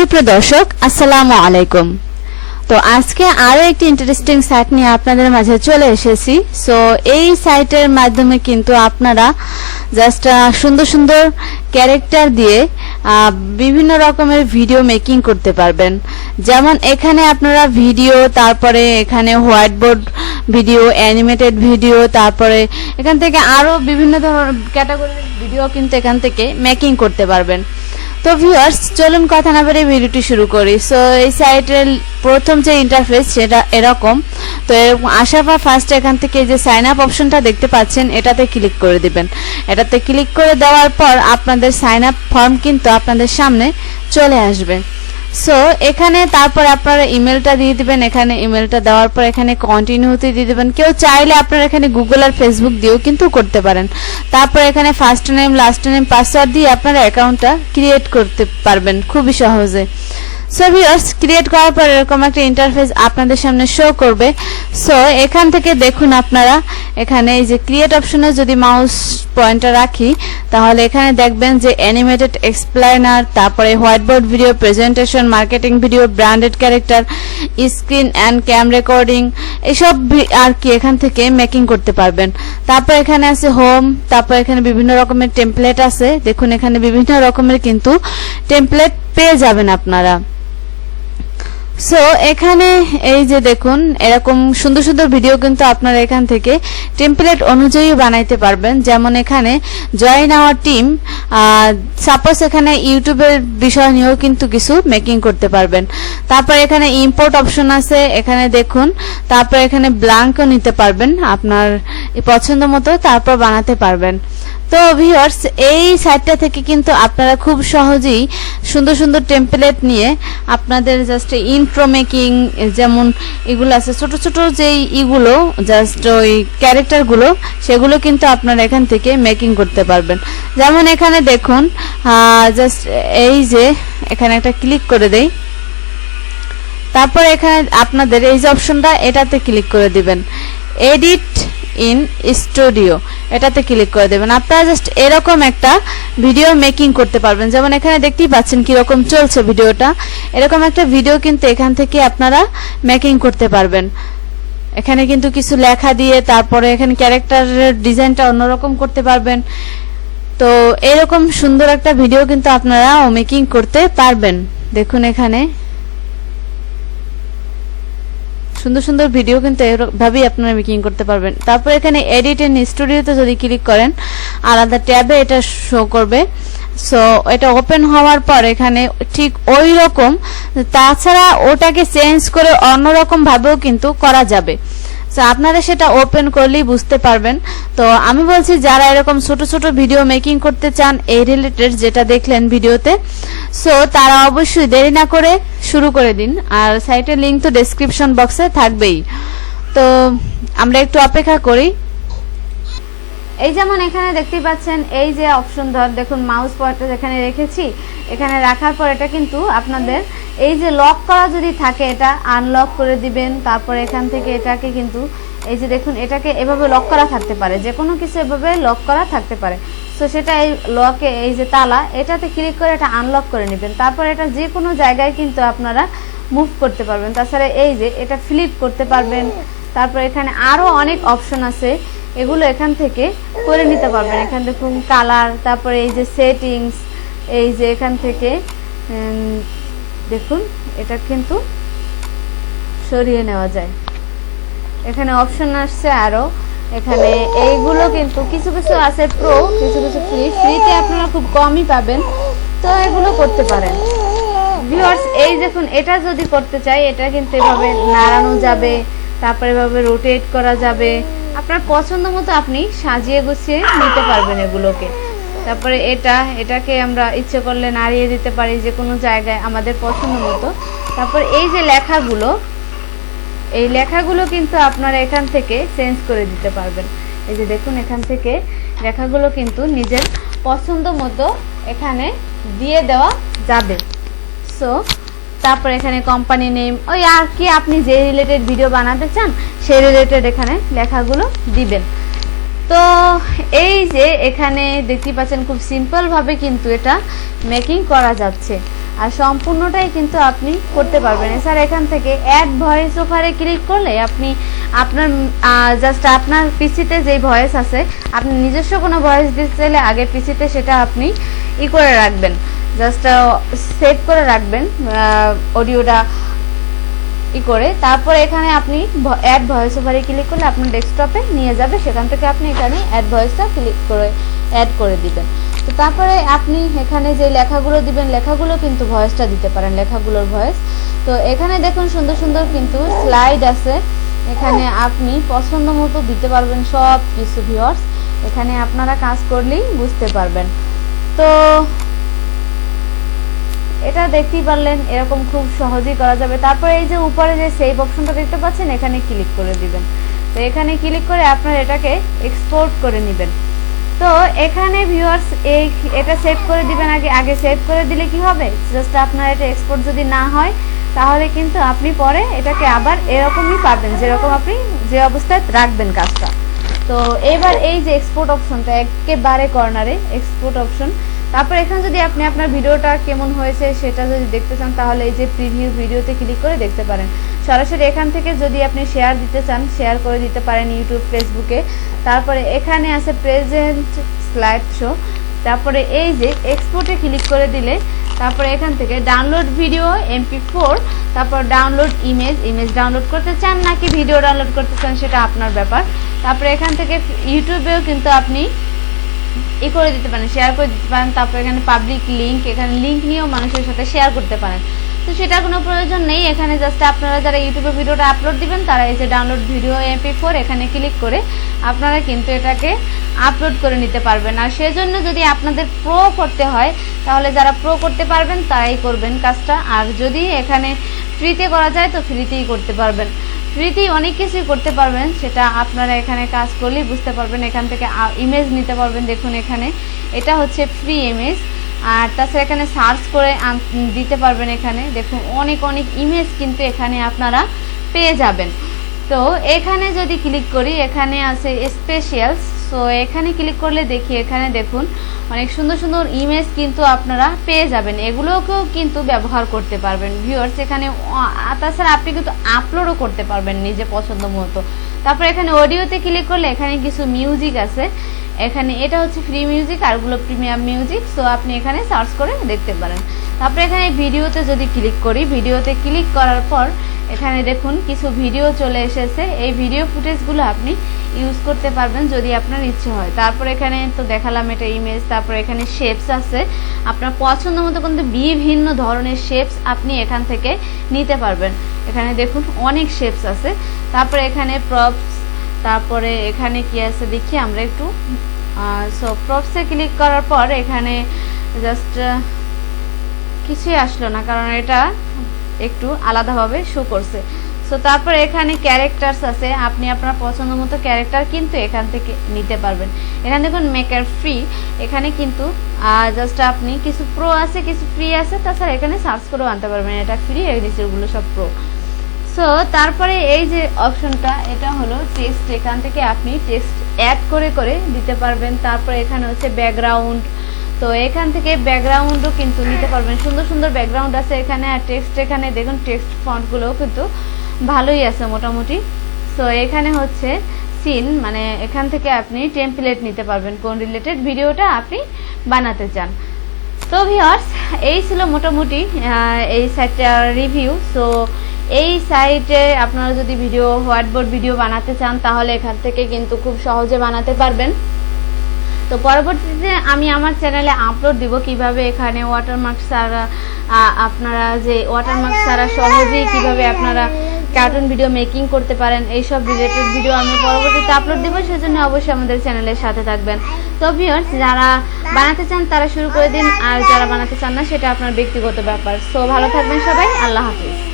সুপ্রিয় দর্শক আসসালামু আলাইকুম। তো আজকে আরো একটি ইন্টারেস্টিং সাইট নিয়ে আপনাদের মাঝে চলে এসেছি। সো এই সাইটের মাধ্যমে কিন্তু আপনারা জাস্ট সুন্দর সুন্দর ক্যারেক্টার দিয়ে বিভিন্ন রকমের ভিডিও মেকিং করতে পারবেন। যেমন এখানে আপনারা ভিডিও, তারপরে এখানে white board video, animated video, তারপরে এখান থেকে আরো বিভিন্ন ধরনের ক্যাটাগরির ভিডিও কিন্তু এখান থেকে মেকিং করতে পারবেন। তো ভিউয়ার্স, চলুন কথা না বলে ভিডিওটি শুরু করি। সো এই সাইটের প্রথম যে ইন্টারফেস সেটা এরকম। তো আসার পর ফার্স্ট এখান থেকে যে সাইন আপ অপশনটা দেখতে পাচ্ছেন এটাতে ক্লিক করে দিবেন। এটাতে ক্লিক করে দেওয়ার পর আপনাদের সাইন আপ ফর্ম কিন্তু আপনাদের সামনে চলে আসবে। সো এখানে তারপর আপনারা ইমেলটা দিয়ে দিবেন। এখানে ইমেলটা দেওয়ার পর এখানে কন্টিনিউতে দিয়ে দিবেন। কেউ চাইলে আপনারা এখানে গুগল আর ফেসবুক দিয়েও কিন্তু করতে পারেন। তারপর এখানে first name, last name, password দিয়ে আপনারা অ্যাকাউন্টটা ক্রিয়েট করতে পারবেন খুবই সহজে। সো ভিউয়ার্স, ক্রিয়েট করার পর এরকম একটা ইন্টারফেস আপনাদের সামনে শো করবে। সো এখান থেকে দেখুন আপনারা এখানে এই যে ক্রিয়েট অপশনে যদি মাউস পয়েন্টার রাখি তাহলে এখানে দেখবেন যে অ্যানিমেটেড এক্সপ্লেনার, তারপরে white board video, presentation, marketing video, branded character, screen and cam recording, এইসব আর কি এখান থেকে মেকিং করতে পারবেন। তারপর এখানে আছে হোম, তারপর এখানে বিভিন্ন রকমের টেমপ্লেট আছে। দেখুন এখানে বিভিন্ন রকমের কিন্তু টেমপ্লেট পেয়ে যাবেন আপনারা। সো এখানে এই যে দেখুন এরকম সুন্দর সুন্দর ভিডিও কিন্তু আপনারা এখান থেকে টেমপ্লেট অনুযায়ী বানাইতে পারবেন। যেমন এখানে জয়েন আওয়ার টিম, সাপোজ এখানে ইউটিউবের বিষয় নিয়েও কিন্তু কিছু মেকিং করতে পারবেন। তারপর এখানে ইম্পোর্ট অপশন আছে, এখানে দেখুন। তারপর এখানে ব্ল্যাঙ্কও নিতে পারবেন আপনার পছন্দ মতো, তারপর বানাতে পারবেন। তো ভিউয়ার্স, এই সাইটটা থেকে কিন্তু আপনারা খুব সহজেই সুন্দর সুন্দর টেমপ্লেট নিয়ে আপনাদের জাস্ট ইন্ট্রো মেকিং, যেমন এগুলো আছে ছোট ছোট যেই ইগুলো জাস্ট ওই ক্যারেক্টারগুলো, সেগুলো কিন্তু আপনারা এখান থেকে মেকিং করতে পারবেন। যেমন এখানে দেখুন জাস্ট এই যে এখানে একটা ক্লিক করে দেই, তারপর এখানে আপনাদের এই যে অপশনটা এটাতে ক্লিক করে দিবেন, এডিট ইন স্টুডিও, এটাতে ক্লিক করে দেবেন। আপনারা জাস্ট এরকম একটা ভিডিও মেকিং করতে পারবেন। যেমন এখানে দেখতেই পাচ্ছেন কিরকম চলছে ভিডিওটা, এরকম একটা ভিডিও কিন্তু এখান থেকে আপনারা মেকিং করতে পারবেন। এখানে কিন্তু কিছু লেখা দিয়ে তারপরে এখানে ক্যারেক্টারের ডিজাইনটা অন্যরকম করতে পারবেন। তো এরকম সুন্দর একটা ভিডিও কিন্তু আপনারা মেকিং করতে পারবেন। দেখুন এখানে সুন্দর সুন্দর ভিডিও কিন্তু এভাবেই আপনারা মেকিং করতে পারবেন। তারপর এখানে এডিট ইন স্টুডিওতে যদি ক্লিক করেন আলাদা ট্যাবে এটা শো করবে। সো এটা ওপেন হওয়ার পর এখানে ঠিক ওই রকম, তাছাড়া ওটাকে চেঞ্জ করে অন্যরকম ভাবেও কিন্তু করা যাবে। সো আপনারা সেটা ওপেন করলেই বুঝতে পারবেন। তো আমি বলছি যারা এরকম ছোট ছোট ভিডিও মেকিং করতে চান এই রিলেটেড যেটা দেখলেন ভিডিওতে, সো তারা অবশ্যই দেরি না করে শুরু করে দিন। আর সাইটের লিংক তো ডেসক্রিপশন বক্সে থাকবেই। তো আমরা একটু অপেক্ষা করি। এই যেমন এখানে দেখতেই পাচ্ছেন এই যে অপশন দেখুন মাউস পয়েন্টার এখানে রেখেছি, এখানে রাখার পর এটা কিন্তু আপনাদের এই যে লক করা যদি থাকে এটা আনলক করে দিবেন। তারপর এখান থেকে এটাকে কিন্তু এই যে দেখুন এটাকে এভাবে লক করা থাকতে পারে, যে কোনো কিছু এভাবে লক করা থাকতে পারে। সো সেটা এই লকে এই যে তালা এটাতে ক্লিক করে এটা আনলক করে নেবেন। তারপর এটা যে কোনো জায়গায় কিন্তু আপনারা মুভ করতে পারবেন। তাছাড়া এই যে এটা ফ্লিপ করতে পারবেন। তারপর এখানে আরো অনেক অপশন আছে, এগুলো এখান থেকে করে নিতে পারবেন। এখানে দেখুন কালার, তারপরে এই যে সেটিংস, এই যে এখান থেকে দেখুন এটা কিন্তু সরিয়ে নেওয়া যায়। এখানে অপশন আসছে আরো, এখানে এইগুলো কিন্তু কিছু কিছু আছে প্রো, কিছু কিছু ফ্রি। ফ্রিতে আপনারা খুব কমই পাবেন, তো এগুলো করতে পারেন। ভিউয়ার্স, এই দেখুন এটা যদি করতে চাই এটা কিন্তু এভাবে নাড়ানো যাবে, তারপরে এভাবে রোটেট করা যাবে। আপনার পছন্দ মতো আপনি সাজিয়ে গুছিয়ে নিতে পারবেন এগুলোকে। তারপরে এটাকে আমরা ইচ্ছে করলে নাড়িয়ে দিতে পারি যে কোনো জায়গায় আমাদের পছন্দ মতো। তারপর এই যে লেখাগুলো, এই লেখাগুলো কিন্তু আপনারা এখান থেকে চেঞ্জ করে দিতে পারবেন। এই যে দেখুন এখান থেকে লেখাগুলো কিন্তু নিজের পছন্দ মতো এখানে দিয়ে দেওয়া যাবে। সো তারপর এখানে কোম্পানি নেম, ওই আর কি আপনি যে রিলেটেড ভিডিও বানাতে চান সেই রিলেটেড এখানে লেখাগুলো দিবেন। তো এই যে এখানে দেখতে পাচ্ছেন খুব সিম্পল ভাবে কিন্তু এটা মেকিং করা যাচ্ছে। আর সম্পূর্ণটাই কিন্তু আপনি করতে পারবেন। এছাড়া এখান থেকে অ্যাড ভয়েস ওভারে ক্লিক করলে আপনি আপনার জাস্ট আপনার পিসিতে যেই ভয়েস আছে, আপনি নিজস্ব কোনো ভয়েস দিতে চাইলে আগে পিসিতে সেটা আপনি করে রাখবেন, জাস্ট সেভ করে রাখবেন অডিওটা করে। তারপর এখানে আপনি অ্যাড ভয়েস ওভারে ক্লিক করলে আপনার ডেস্কটপে নিয়ে যাবে, সেখান থেকে আপনি এখানে অ্যাড ভয়েসটা ক্লিক করে অ্যাড করে দিবেন। তো তারপরে আপনি এখানে যে লেখাগুলো দিবেন, লেখাগুলো কিন্তু ভয়েসটা দিতে পারেন, লেখাগুলোর ভয়েস। তো এখানে দেখুন সুন্দর সুন্দর কিন্তু স্লাইড আছে, এখানে আপনি পছন্দ মতো দিতে পারবেন সব কিছু ভিউয়ার্স। এখানে আপনারা কাজ করলেই বুঝতে পারবেন। তো এটা দেখতেই পারলেন, এরকম খুব সহজেই করা যাবে। তারপরে এই যে উপরে যে সেভ অপশনটা দেখতে পাচ্ছেন, এখানে ক্লিক করে দিবেন। তো এখানে ক্লিক করে আপনারা এটাকে এক্সপোর্ট করে নেবেন। তো এখানে ভিউয়ার্স এটা সেভ করে দিবেন আগে সেভ করে দিলে কি হবে, জাস্ট আপনার এটা এক্সপোর্ট যদি না হয় তাহলে কিন্তু আপনি পরে এটাকে আবার এরকমই পাবেন যেরকম আপনি যে অবস্থায় রাখবেন কাজটা। তো এবার এই যে এক্সপোর্ট অপশনটা একেবারে কর্নারে এক্সপোর্ট অপশন, তারপর এখানে যদি আপনি আপনার ভিডিওটা কেমন হয়েছে সেটা যদি দেখতে চান তাহলে এই যে প্রিভিউ ভিডিওতে ক্লিক করে দেখতে পারেন। সরাসরি এখান থেকে যদি আপনি শেয়ার দিতে চান শেয়ার করে দিতে পারেন ইউটিউব, ফেসবুকে। তারপরে এখানে আছে প্রেজেন্ট স্লাইড শো, তারপরে এই যে এক্সপোর্টে ক্লিক করে দিলে তারপরে এখান থেকে ডাউনলোড ভিডিও MP4, তারপর ডাউনলোড ইমেজ ডাউনলোড করতে চান নাকি ভিডিও ডাউনলোড করতে চান সেটা আপনার ব্যাপার। তারপরে এখান থেকে ইউটিউবেও কিন্তু আপনি করে দিতে পারেন, শেয়ার করে দিতে পারেন। তারপর এখানে পাবলিক লিঙ্ক, এখানে লিঙ্ক নিয়েও মানুষের সাথে শেয়ার করতে পারেন। তো সেটা কোনো প্রয়োজন নেই, এখানে জাস্ট আপনারা যারা ইউটিউবে ভিডিওটা আপলোড দিবেন তারা এই যে ডাউনলোড ভিডিও MP4 এখানে ক্লিক করে আপনারা কিন্তু এটাকে আপলোড করে নিতে পারবেন। আর সেজন্য যদি আপনাদের প্রো করতে হয় তাহলে যারা প্রো করতে পারবেন তারাই করবেন কাজটা, আর যদি এখানে ফ্রিতে করা যায় তো ফ্রিতেই করতে পারবেন। ফ্রিতেই অনেক কিছুই করতে পারবেন, সেটা আপনারা এখানে কাজ করলেই বুঝতে পারবেন। এখান থেকে ইমেজ নিতে পারবেন, দেখুন এখানে এটা হচ্ছে ফ্রি ইমেজ। আর তাছাড়া এখানে সার্চ করে দিতে পারবেন, এখানে দেখুন অনেক ইমেজ কিন্তু এখানে আপনারা পেয়ে যাবেন। তো এখানে যদি ক্লিক করি এখানে আছে স্পেশালস, সো এখানে ক্লিক করলে দেখি এখানে দেখুন অনেক সুন্দর সুন্দর ইমেজ কিন্তু আপনারা পেয়ে যাবেন, এগুলোকেও কিন্তু ব্যবহার করতে পারবেন ভিউয়ার্স। এখানে তাছাড়া আপনি কিন্তু আপলোডও করতে পারবেন নিজে পছন্দ মতো। তারপর এখানে অডিওতে ক্লিক করলে এখানে কিছু মিউজিক আছে, এখানে এটা হচ্ছে ফ্রি মিউজিক আর ওগুলো প্রিমিয়াম মিউজিক, সো আপনি এখানে সার্চ করে দেখতে পারেন। তারপরে এখানে ভিডিওতে যদি ক্লিক করি, ভিডিওতে ক্লিক করার পর এখানে দেখুন কিছু ভিডিও চলে এসেছে, এই ভিডিও ফুটেজগুলো আপনি ইউজ করতে পারবেন যদি আপনার ইচ্ছে হয়। তারপর এখানে তো দেখালাম এটা ইমেজ, তারপর এখানে শেপস আছে, আপনার পছন্দ মতো কিন্তু বিভিন্ন ধরনের শেপস আপনি এখান থেকে নিতে পারবেন। এখানে দেখুন অনেক শেপস আছে। তারপরে এখানে প্রপস, তারপরে এখানে কি আছে দেখি আমরা একটু। সো প্রপসে ক্লিক করার পর এখানে জাস্ট কিছুই আসলো না কারণ এটা একটু আলাদাভাবে শো করছে। সো তারপর এখানে ক্যারেক্টারস আছে, আপনি আপনার পছন্দ মতো ক্যারেক্টার কিন্তু এখান থেকে নিতে পারবেন। এখানে দেখুন মেকার ফ্রি, এখানে কিন্তু জাস্ট আপনি কিছু প্রো আছে কিছু ফ্রি আছে, তাছাড়া এখানে সার্চ করেও আনতে পারবেন, এটা ফ্রি এর নিচেরগুলো সব প্রো। সো তারপরে এই যে অপশনটা এটা হলো টেক্সট, এখান থেকে আপনি টেক্সট অ্যাড করে করে দিতে পারবেন। তারপরে এখানে হচ্ছে ব্যাকগ্রাউন্ড, তো এখান থেকে ব্যাকগ্রাউন্ডও কিন্তু নিতে পারবেন, সুন্দর সুন্দর ব্যাকগ্রাউন্ড আছে এখানে। আর টেক্সট এখানে দেখুন টেক্সট ফন্টগুলোও কিন্তু ভালোই আছে মোটামুটি। সো এখানে হচ্ছে সিন, মানে এখান থেকে আপনি টেমপ্লেট নিতে পারবেন কোন রিলেটেড ভিডিওটা আপনি বানাতে চান। তো ভিউয়ার্স এই ছিল মোটামুটি এই সাইটটার রিভিউ। সো এই সাইটে আপনারা যদি ভিডিও হোয়াইটবোর্ড ভিডিও বানাতে চান তাহলে এখান থেকে কিন্তু খুব সহজে বানাতে পারবেন। তো পরবর্তীতে আমি আমার চ্যানেলে আপলোড দিব কিভাবে এখানে ওয়াটারমার্ক ছাড়া আপনারা যে ওয়াটারমার্ক ছাড়া সহজেই কিভাবে আপনারা কার্টুন ভিডিও মেকিং করতে পারেন, এইসব রিলেটেড ভিডিও আমি পরবর্তীতে আপলোড দেবো, সেজন্য অবশ্যই আমাদের চ্যানেলের সাথে থাকবেন। তো ভিউয়ার্স যারা বানাতে চান তারা শুরু করে দিন, আর যারা বানাতে চান না সেটা আপনার ব্যক্তিগত ব্যাপার। সো ভালো থাকবেন সবাই, আল্লাহ হাফিজ।